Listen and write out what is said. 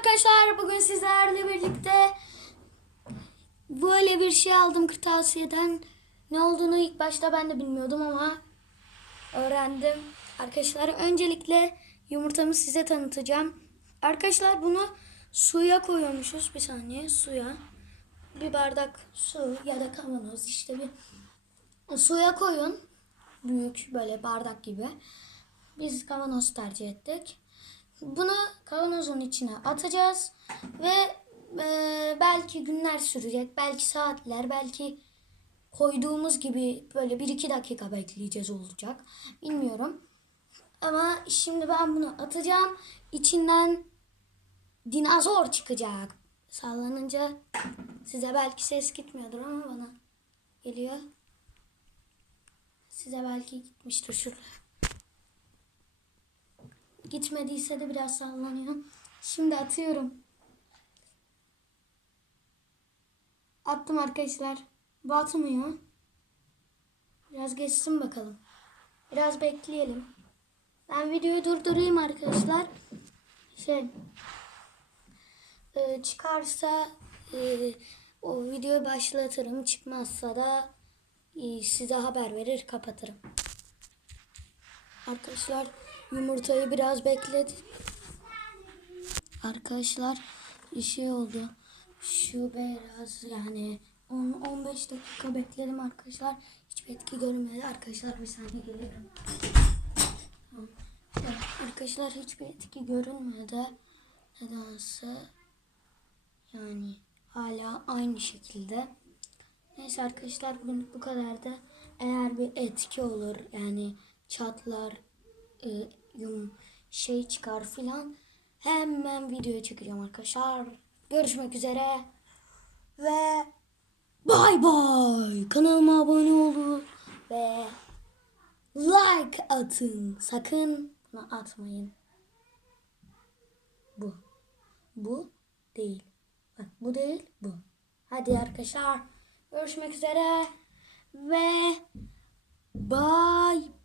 arkadaşlar bugün sizlerle birlikte böyle bir şey aldım kırtasiyeden. Ne olduğunu ilk başta ben de bilmiyordum ama öğrendim. Arkadaşlar öncelikle yumurtamı size tanıtacağım. Arkadaşlar bunu suya koyuyormuşuz. Bir saniye suya. Bir bardak su ya da kavanoz işte bir suya koyun. Büyük böyle bardak gibi. Biz kavanoz tercih ettik. Bunu kavanozun içine atacağız ve e, belki günler sürecek, belki saatler, belki koyduğumuz gibi böyle 1-2 dakika bekleyeceğiz olacak. Bilmiyorum. Ama şimdi ben bunu atacağım. İçinden dinozor çıkacak. Sallanınca size belki ses gitmiyordur ama bana geliyor. Size belki gitmiştir şurada. Gitmediyse de biraz sallanıyor. Şimdi atıyorum. Attım arkadaşlar. Batmıyor. Biraz geçsin bakalım. Biraz bekleyelim. Ben videoyu durdurayım arkadaşlar. Şey e, çıkarsa e, o videoyu başlatırım. Çıkmazsa da e, size haber verir kapatırım. Arkadaşlar yumurtayı biraz bekledim. Arkadaşlar şey oldu. Şu biraz yani 10-15 dakika bekledim arkadaşlar. Hiçbir etki görünmedi. Arkadaşlar bir saniye geliyorum. Tamam. Arkadaşlar hiçbir etki görünmedi. Nedense yani hala aynı şekilde. Neyse arkadaşlar bugünlük bu kadardı. Eğer bir etki olur yani çatlar, e, yum, şey çıkar filan hemen video çekeceğim arkadaşlar. Görüşmek üzere ve bay bay. Kanalıma abone olun ve like atın. Sakın bunu atmayın. Bu. Bu değil. Bak bu değil bu. Hadi arkadaşlar görüşmek üzere ve bye